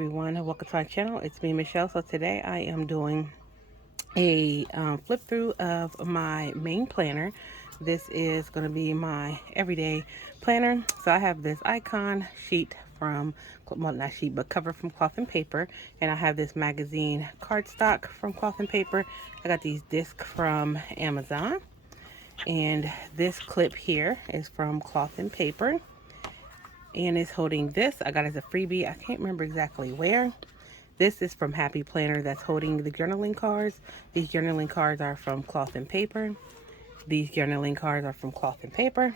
everyone, and welcome to my channel. It's me, Michelle. So today I am doing a flip through of my main planner. This is going to be my everyday planner. So I have this icon sheet from, well, not sheet, but cover from Cloth and Paper, and I have this magazine cardstock from Cloth and Paper. I got these discs from Amazon, and this clip here is from Cloth and Paper, and is holding this. I got it as a freebie. I can't remember exactly where. This is from Happy Planner, that's holding the journaling cards. These journaling cards are from Cloth and Paper. These journaling cards are from Cloth and Paper.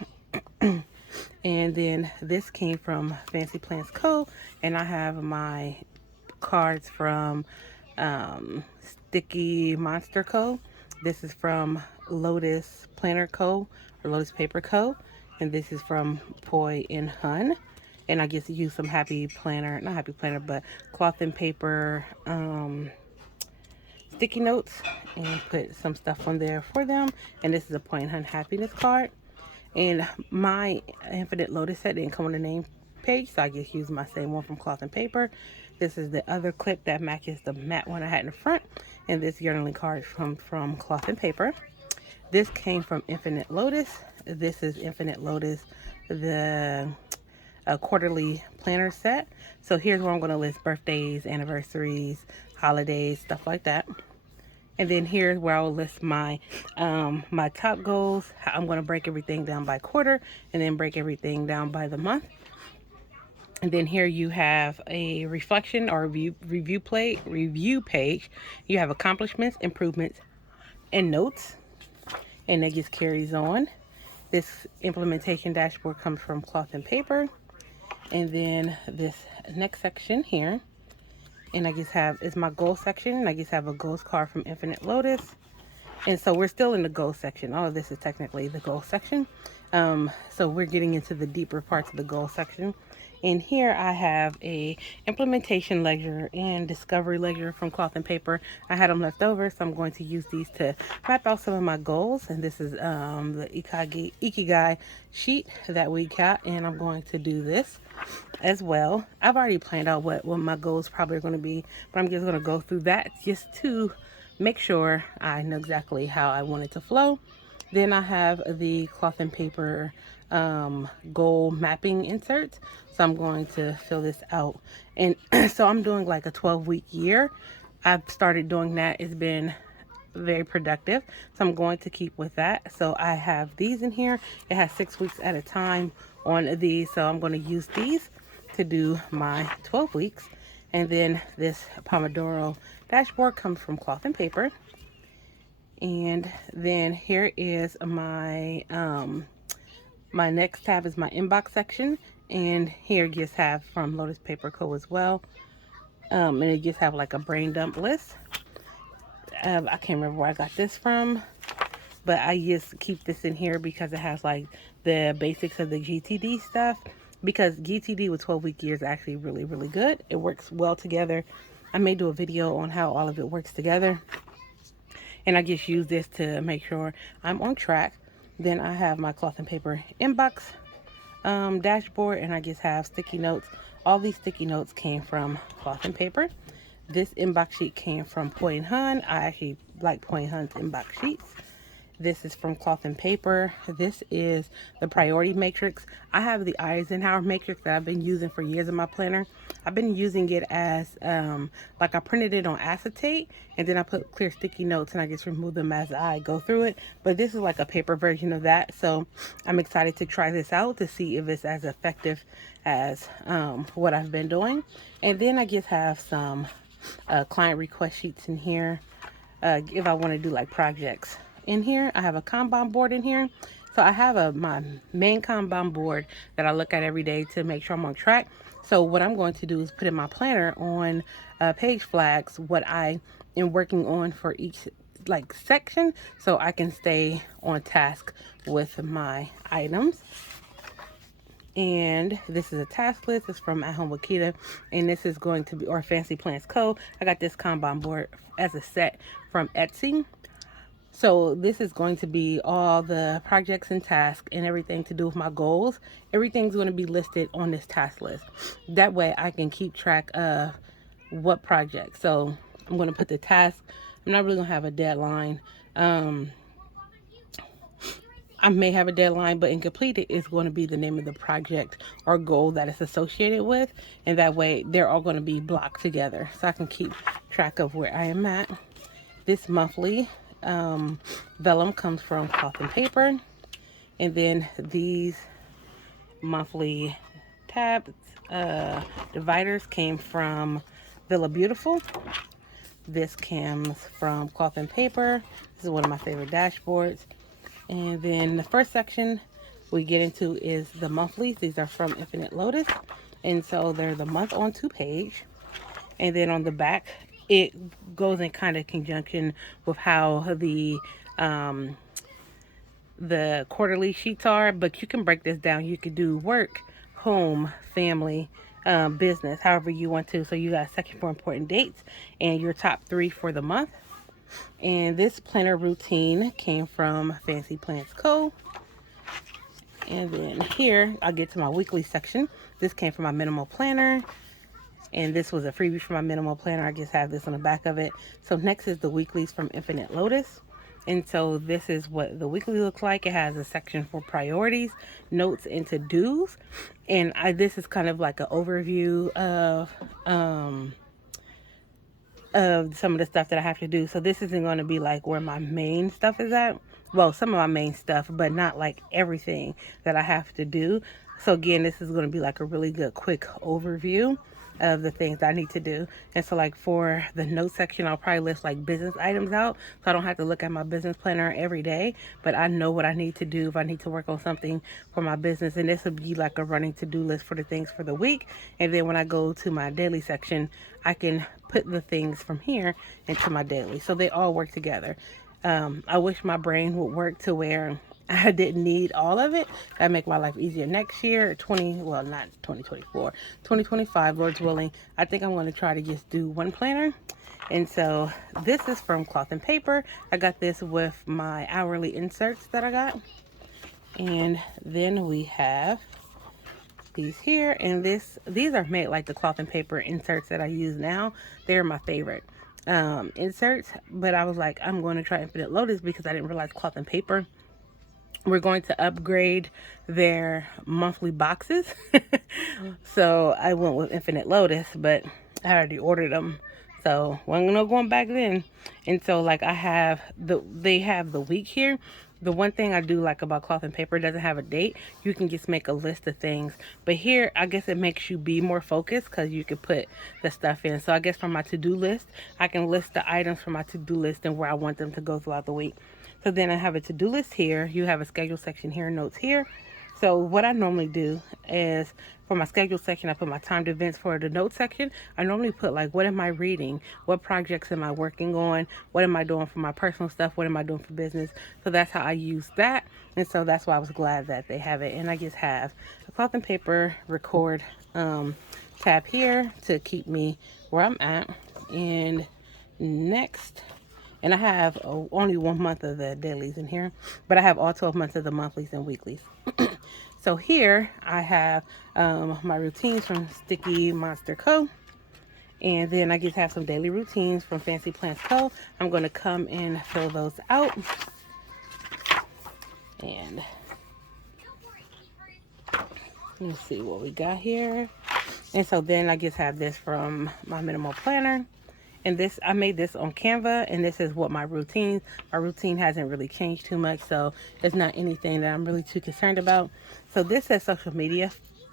And then this came from Fancy Plants Co. And I have my cards from Sticky Monster Co. This is from Lotus Planner Co. or Lotus Paper Co. And this is from Poi and Hun. And I get to use some Happy Planner, not Happy Planner, but Cloth and Paper sticky notes and put some stuff on there for them. And this is a Poi and Hun Happiness card. And my Infinite Lotus set didn't come on the name page, so I just used my same one from Cloth and Paper. This is the other clip that matches the matte one I had in the front. And this journaling card from Cloth and Paper. This came from Infinite Lotus. This is Infinite Lotus, the quarterly planner set. So here's where I'm going to list birthdays, anniversaries, holidays, stuff like that. And then here's where I'll list my my top goals. I'm going to break everything down by quarter and then break everything down by the month. And then here you have a reflection or review page. You have accomplishments, improvements, and notes. And that just carries on. This implementation dashboard comes from Cloth and Paper. And then this next section here, and I just have, is my goal section, and I just have a goals card from Infinite Lotus. And so we're still in the goal section. All of this is technically the goal section. So we're getting into the deeper parts of the goal section. And here I have a implementation ledger and discovery ledger from Cloth and Paper. I had them left over, so I'm going to use these to map out some of my goals. And this is the Ikigai sheet that we got, and I'm going to do this as well. I've already planned out what my goals probably are going to be, but I'm just going to go through that just to make sure I know exactly how I want it to flow. Then I have the Cloth and Paper goal mapping insert. So I'm going to fill this out. And so I'm doing like a 12-week year. I've started doing that. It's been very productive. So I'm going to keep with that. So I have these in here. It has 6 weeks at a time on these. So I'm going to use these to do my 12 weeks. And then this Pomodoro dashboard comes from Cloth and Paper. And then here is my my next tab is my inbox section, and here just have from Lotus Paper Co. as well. And it just have like a brain dump list. I can't remember where I got this from, but I just keep this in here because it has like the basics of the GTD stuff. Because GTD with 12-week years is actually really, really good. It works well together. I may do a video on how all of it works together. And I just use this to make sure I'm on track. Then I have my Cloth and Paper inbox dashboard, and I just have sticky notes. All these sticky notes came from Cloth and Paper. This inbox sheet came from Poi and Hun. I actually like Poi and Hun's inbox sheets. This is from Cloth and Paper. This is the priority matrix. I have the Eisenhower matrix that I've been using for years in my planner. I've been using it as, like I printed it on acetate, and then I put clear sticky notes and I just remove them as I go through it. But this is like a paper version of that. So I'm excited to try this out to see if it's as effective as what I've been doing. And then I just have some client request sheets in here if I want to do like projects. In here I have a Kanban board in here. So I have my main Kanban board that I look at every day to make sure I'm on track. So what I'm going to do is put in my planner on page flags what I am working on for each like section, so I can stay on task with my items. And this is a task list. It's from At Home with Kita, and this is going to be, or Fancy Plants Co. I got this Kanban board as a set from Etsy. So this is going to be all the projects and tasks and everything to do with my goals. Everything's going to be listed on this task list. That way I can keep track of what project. So I'm going to put the task. I'm not really going to have a deadline. I may have a deadline, but incompleted is going to be the name of the project or goal that it's associated with. And that way they're all going to be blocked together so I can keep track of where I am at. This monthly vellum comes from Cloth and Paper. And then these monthly tabs, dividers came from Villa Beautiful. This comes from Cloth and Paper. This is one of my favorite dashboards. And then the first section we get into is the monthlies. These are from Infinite Lotus. And so they're the month on 2 page. And then on the back, it goes in kind of conjunction with how the quarterly sheets are, but you can break this down. You could do work, home, family, business, however you want to. So you got a section for important dates and your top 3 for the month. And this planner routine came from Fancy Plants Co. And then here I'll get to my weekly section. This came from my minimal planner. And this was a freebie for my minimal planner. I just have this on the back of it. So next is the weeklies from Infinite Lotus. And so this is what the weekly looks like. It has a section for priorities, notes, and to-dos. And this is kind of like an overview of some of the stuff that I have to do. So this isn't going to be like where my main stuff is at. Well, some of my main stuff, but not like everything that I have to do. So again, this is going to be like a really good quick overview of the things I need to do. And so like for the note section, I'll probably list like business items out so I don't have to look at my business planner every day, but I know what I need to do if I need to work on something for my business. And this would be like a running to-do list for the things for the week. And then when I go to my daily section, I can put the things from here into my daily. So they all work together. I wish my brain would work to where I didn't need all of it. That'd make my life easier next year, not 2024, 2025, Lord's willing. I think I'm going to try to just do one planner. And so this is from Cloth and Paper. I got this with my hourly inserts that I got. And then we have these here, and these are made like the Cloth and Paper inserts that I use now. They're my favorite inserts, but I was like, I'm going to try Infinite Lotus because I didn't realize Cloth and Paper we're going to upgrade their monthly boxes. So I went with Infinite Lotus, but I already ordered them. So I'm not going back then. And so like they have the week here. The one thing I do like about Cloth and Paper, it doesn't have a date. You can just make a list of things. But here, I guess it makes you be more focused because you can put the stuff in. So I guess for my to-do list, I can list the items for my to-do list and where I want them to go throughout the week. So then I have a to-do list here. You have a schedule section here, notes here. So what I normally do is for my schedule section, I put my timed events. For the notes section, I normally put like, what am I reading? What projects am I working on? What am I doing for my personal stuff? What am I doing for business? So that's how I use that. And so that's why I was glad that they have it. And I just have a Cloth and Paper record tab here to keep me where I'm at. And next, and I have only 1 month of the dailies in here, but I have all 12 months of the monthlies and weeklies. So here I have my routines from Sticky Monster Co. And then I just have some daily routines from Fancy Plants Co. I'm going to come and fill those out. And let's see what we got here. And so then I just have this from my minimal planner. And this, I made this on Canva, and this is what my routine hasn't really changed too much, so it's not anything that I'm really too concerned about. So this says social media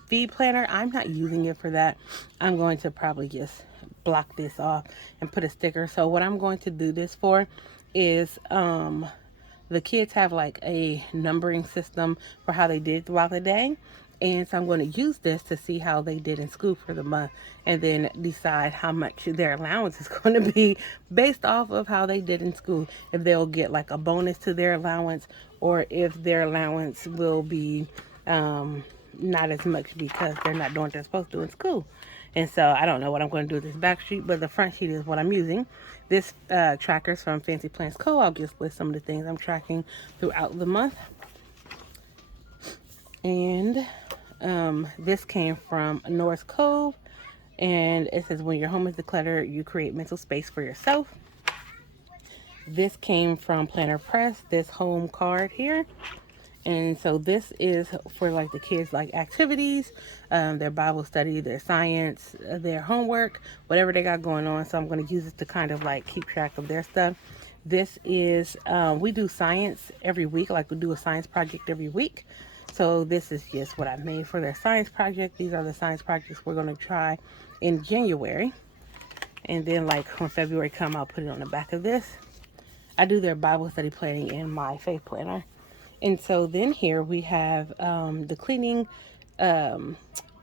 feed planner. I'm not using it for that. I'm going to probably just block this off and put a sticker. So what I'm going to do this for is the kids have like a numbering system for how they did throughout the day. And so I'm going to use this to see how they did in school for the month and then decide how much their allowance is going to be based off of how they did in school. If they'll get like a bonus to their allowance or if their allowance will be not as much because they're not doing what they're supposed to do in school. And so I don't know what I'm going to do with this back sheet, but the front sheet is what I'm using. This tracker's from Fancy Plants Co. I'll just list some of the things I'm tracking throughout the month. And this came from North Cove, And it says, when your home is decluttered, you create mental space for yourself. This came from Planner Press, this home card here. And so this is for like the kids, like activities, their Bible study, their science, their homework, whatever they got going on. So I'm going to use it to kind of like keep track of their stuff. This is, we do science every week, like we do a science project every week. So this is just what I made for their science project. These are the science projects we're going to try in January. And then like when February come, I'll put it on the back of this. I do their Bible study planning in my faith planner. And so then here we have the cleaning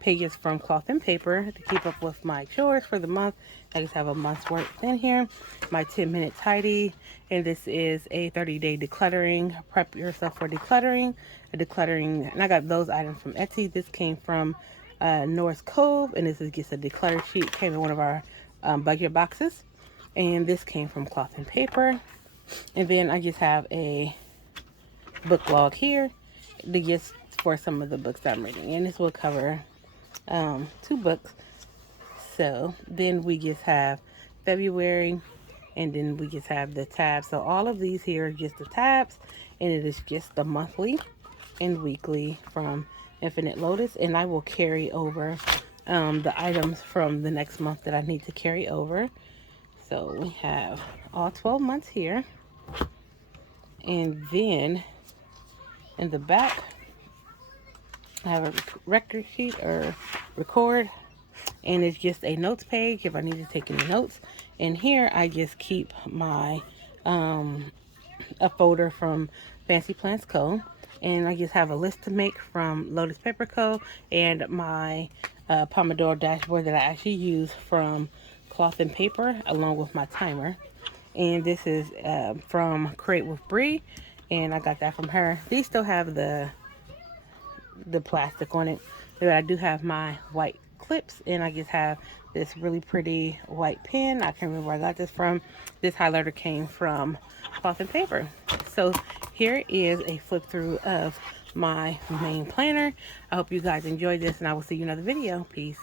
pages from Cloth and Paper to keep up with my chores for the month. I just have a month's worth in here. My 10-minute tidy. And this is a 30-day decluttering. Prep yourself for decluttering. And I got those items from Etsy. This came from North Cove. And this is just a declutter sheet. Came in one of our budget boxes. And this came from Cloth and Paper. And then I just have a book log here to just for some of the books I'm reading, and this will cover 2 books. So then we just have February, and then we just have the tabs. So all of these here are just the tabs, and it is just the monthly and weekly from Infinite Lotus. And I will carry over the items from the next month that I need to carry over. So we have all 12 months here. And then in the back, I have a record sheet or record, and it's just a notes page if I need to take any notes. And here I just keep my a folder from Fancy Plants Co. And I just have a list to make from Lotus Paper Co. and my Pomodoro dashboard that I actually use from Cloth and Paper, along with my timer. And this is from Create with Bree, and I got that from her. These still have the plastic on it, but I do have my white clips, and I just have this really pretty white pen. I can't remember where I got this from. This highlighter came from Cloth and Paper. So here is a flip through of my main planner. I hope you guys enjoyed this, and I will see you in another video. Peace.